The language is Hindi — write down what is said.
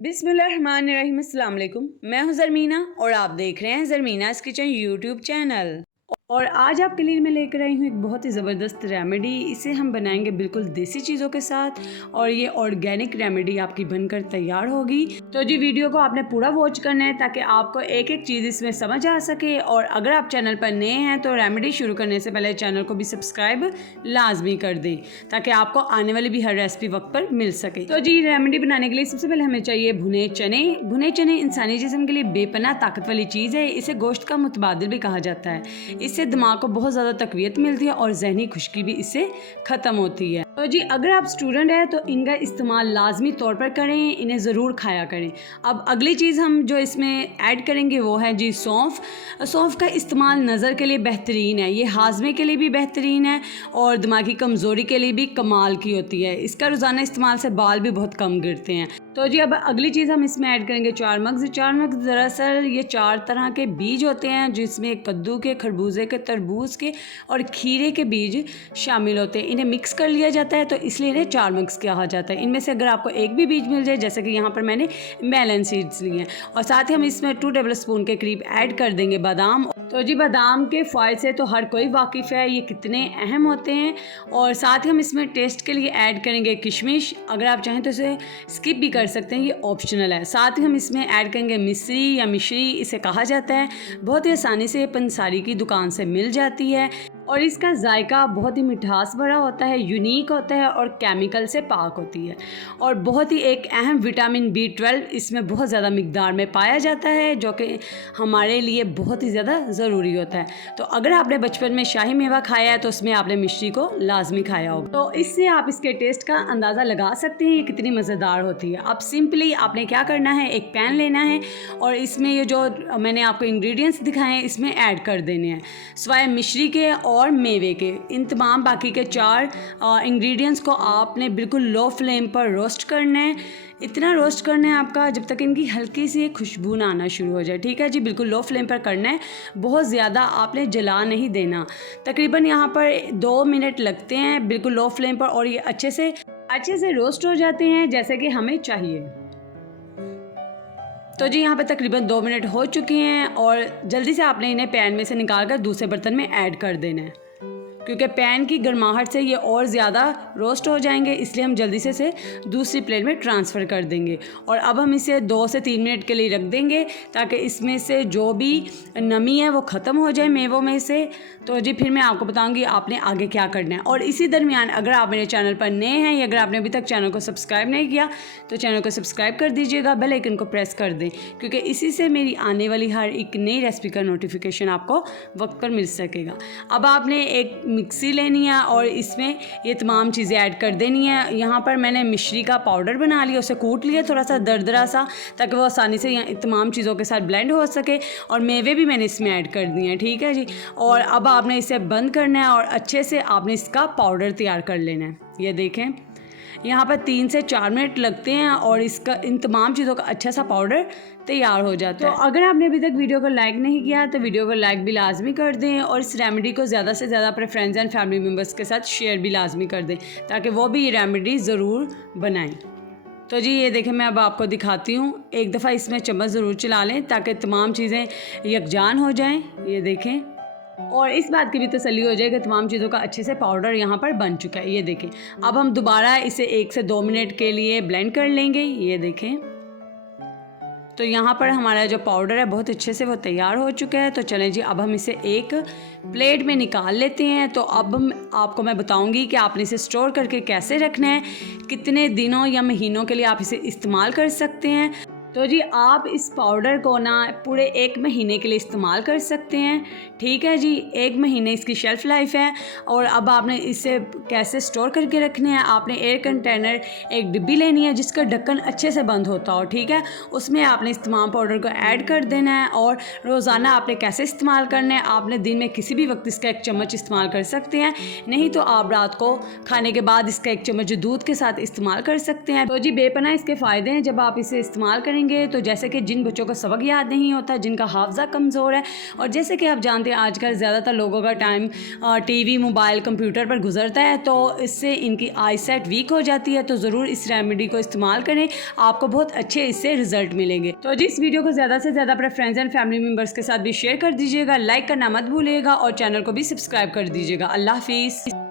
बिस्मिल्लाहिर्रहमानिर्रहीम, अस्सलाम वालेकुम। मैं हूं ज़रमीना और आप देख रहे हैं ज़रमीनास किचन यूट्यूब चैनल। और आज आपके लिए मैं लेकर आई हूँ एक बहुत ही ज़बरदस्त रेमेडी। इसे हम बनाएंगे बिल्कुल देसी चीज़ों के साथ और ये ऑर्गेनिक रेमेडी आपकी बनकर तैयार होगी। तो जी वीडियो को आपने पूरा वॉच करना है ताकि आपको एक एक चीज़ इसमें समझ आ सके। और अगर आप चैनल पर नए हैं तो रेमेडी शुरू करने से पहले चैनल को भी सब्सक्राइब लाजमी कर दें ताकि आपको आने वाली भी हर रेसिपी वक्त पर मिल सके। तो जी रेमेडी बनाने के लिए सबसे पहले हमें चाहिए भुने चने। भुने चने इंसानी जिस्म के लिए बेपनाह ताकत वाली चीज़ है। इसे गोश्त का मुतबादिल भी कहा जाता है। इससे दिमाग को बहुत ज़्यादा तकवीयत मिलती है और जहनी खुश्की भी इससे ख़त्म होती है। तो जी अगर आप स्टूडेंट हैं तो इनका इस्तेमाल लाजमी तौर पर करें, इन्हें ज़रूर खाया करें। अब अगली चीज़ हम जो इसमें ऐड करेंगे वो है जी सौंफ। सौंफ का इस्तेमाल नज़र के लिए बेहतरीन है, ये हाजमे के लिए भी बेहतरीन है और दिमागी कमज़ोरी के लिए भी कमाल की होती है। इसका रोज़ाना इस्तेमाल से बाल भी बहुत कम गिरते हैं। तो जी अब अगली चीज़ हम इसमें ऐड करेंगे चार मगज़। चार मगज़ दरअसल ये 4 तरह के बीज होते हैं जिसमें कद्दू के, खरबूजे के, तरबूज के और खीरे के बीज शामिल होते हैं। इन्हें मिक्स कर लिया जाता है तो इसलिए इन्हें 4 मगज़ कहा जाता है। इनमें से अगर आपको एक भी बीज मिल जाए, जैसे कि यहाँ पर मैंने मेलन सीड्स लिए हैं। और साथ ही हम इसमें 2 टेबल स्पून के करीब ऐड कर देंगे बादाम। तो जी बादाम के फ़ायदे से तो हर कोई वाकिफ़ है, ये कितने अहम होते हैं। और साथ ही हम इसमें टेस्ट के लिए ऐड करेंगे किशमिश। अगर आप चाहें तो इसे स्किप भी कर सकते हैं, ये ऑप्शनल है। साथ ही हम इसमें ऐड करेंगे मिश्री या मिश्री इसे कहा जाता है। बहुत ही आसानी से पंसारी की दुकान से मिल जाती है और इसका जायका बहुत ही मिठास भरा होता है, यूनिक होता है और केमिकल से पाक होती है। और बहुत ही एक अहम विटामिन B12 इसमें बहुत ज़्यादा मिकदार में पाया जाता है जो कि हमारे लिए बहुत ही ज़्यादा ज़रूरी होता है। तो अगर आपने बचपन में शाही मेवा खाया है तो उसमें आपने मिश्री को लाजमी खाया होगा। तो इससे आप इसके टेस्ट का अंदाज़ा लगा सकते हैं ये कितनी मज़ेदार होती है। अब सिंपली आपने क्या करना है, एक पैन लेना है और इसमें ये जो मैंने आपको इंग्रेडिएंट्स दिखाए हैं इसमें ऐड कर देने हैं। सिवाय मिश्री के और मेवे के, इन तमाम बाकी के 4 इंग्रेडिएंट्स को आपने बिल्कुल लो फ्लेम पर रोस्ट करना है। इतना रोस्ट करना है आपका जब तक इनकी हल्की सी खुशबू ना आना शुरू हो जाए। ठीक है जी, बिल्कुल लो फ्लेम पर करना है, बहुत ज़्यादा आपने जला नहीं देना। तकरीबन यहाँ पर 2 मिनट लगते हैं बिल्कुल लो फ्लेम पर और ये अच्छे से रोस्ट हो जाते हैं जैसे कि हमें चाहिए। तो जी यहाँ पे तकरीबन 2 मिनट हो चुके हैं और जल्दी से आपने इन्हें पैन में से निकाल कर दूसरे बर्तन में ऐड कर देना है क्योंकि पैन की गर्माहट से ये और ज़्यादा रोस्ट हो जाएंगे, इसलिए हम जल्दी से इसे दूसरी प्लेट में ट्रांसफ़र कर देंगे। और अब हम इसे 2 से 3 मिनट के लिए रख देंगे ताकि इसमें से जो भी नमी है वो ख़त्म हो जाए मेवों में से। तो जी फिर मैं आपको बताऊंगी आपने आगे क्या करना है। और इसी दरमियान अगर आप मेरे चैनल पर नए हैं या अगर आपने अभी तक चैनल को सब्सक्राइब नहीं किया तो चैनल को सब्सक्राइब कर दीजिएगा, बेल आइकन को प्रेस कर दें क्योंकि इसी से मेरी आने वाली हर एक नई रेसिपी का नोटिफिकेशन आपको वक्त पर मिल सकेगा। अब आपने एक मिक्सी लेनी है और इसमें ये तमाम चीज़ें ऐड कर देनी है। यहाँ पर मैंने मिश्री का पाउडर बना लिया, उसे कूट लिया थोड़ा सा दरदरा सा ताकि वो आसानी से यहाँ तमाम चीज़ों के साथ ब्लेंड हो सके। और मेवे भी मैंने इसमें ऐड कर दिए हैं। ठीक है जी, और अब आपने इसे बंद करना है और अच्छे से आपने इसका पाउडर तैयार कर लेना है। ये देखें यहाँ पर 3 से 4 मिनट लगते हैं और इसका इन तमाम चीज़ों का अच्छा सा पाउडर तैयार हो जाता है। तो अगर आपने अभी तक वीडियो को लाइक नहीं किया तो वीडियो को लाइक भी लाजमी कर दें और इस रेमेडी को ज़्यादा से ज़्यादा अपने फ्रेंड्स एंड फैमिली मेम्बर्स के साथ शेयर भी लाजमी कर दें ताकि वो भी ये रेमेडी ज़रूर बनाएं। तो जी ये देखें मैं अब आपको दिखाती हूँ, एक दफ़ा इसमें चम्मच ज़रूर चला लें ताकि तमाम चीज़ें यकजान हो जाएँ। ये देखें और इस बात की भी तसल्ली हो जाए कि तमाम चीज़ों का अच्छे से पाउडर यहाँ पर बन चुका है। ये देखें अब हम दोबारा इसे 1 से 2 मिनट के लिए ब्लेंड कर लेंगे। ये देखें तो यहाँ पर हमारा जो पाउडर है बहुत अच्छे से वो तैयार हो चुका है। तो चलें जी अब हम इसे एक प्लेट में निकाल लेते हैं। तो अब आपको मैं बताऊंगी कि आपने इसे स्टोर करके कैसे रखना है, कितने दिनों या महीनों के लिए आप इसे इस्तेमाल कर सकते हैं। तो जी आप इस पाउडर को ना पूरे 1 महीने के लिए इस्तेमाल कर सकते हैं। ठीक है जी, 1 महीने इसकी शेल्फ़ लाइफ है। और अब आपने इसे कैसे स्टोर करके रखने हैं, आपने एयर कंटेनर एक डिब्बी लेनी है जिसका ढक्कन अच्छे से बंद होता हो। ठीक है, उसमें आपने इस तमाम पाउडर को ऐड कर देना है और रोज़ाना आपने कैसे इस्तेमाल करना है, आपने दिन में किसी भी वक्त इसका 1 चम्मच इस्तेमाल कर सकते हैं, नहीं तो आप रात को खाने के बाद इसका 1 चम्मच दूध के साथ इस्तेमाल कर सकते हैं। तो जी बेपनाह इसके फ़ायदे हैं जब आप इसे इस्तेमाल करें करेंगे। तो जैसे कि जिन बच्चों को सबक याद नहीं होता, जिनका हाफजा कमज़ोर है, और जैसे कि आप जानते हैं आजकल ज़्यादातर लोगों का टाइम टीवी, मोबाइल, कंप्यूटर पर गुजरता है, तो इससे इनकी आईसाइट वीक हो जाती है। तो ज़रूर इस रेमेडी को इस्तेमाल करें, आपको बहुत अच्छे इससे रिजल्ट मिलेंगे। तो जिस वीडियो को ज़्यादा से ज़्यादा अपने फ्रेंड्स एंड फैमिली मेम्बर्स के साथ भी शेयर कर दीजिएगा, लाइक करना मत भूलिएगा और चैनल को भी सब्सक्राइब कर दीजिएगा। अल्लाह हाफिज़।